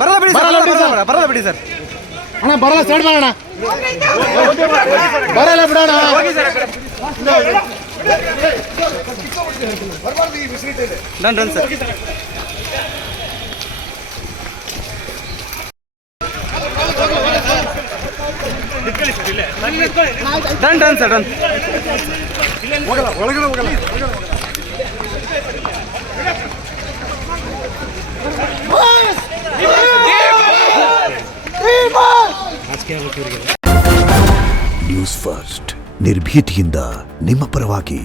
ಬರಲ್ಲ ಬಿಡಿ ಸರ್ ಅಣ್ಣ, ಬರಲ್ಲ ಸೈಡ್ ಮಾಡೋಣ, ಬರಲ್ಲ ಬಿಡೋಣ. Done sir. Done sir done. ಒಳಗಡೆ ಹೋಗಲ್ಲ. ನ್ಯೂಸ್ ಫಸ್ಟ್, ನಿರ್ಭೀತಿಯಿಂದ ನಿಮ್ಮ ಪರವಾಗಿ.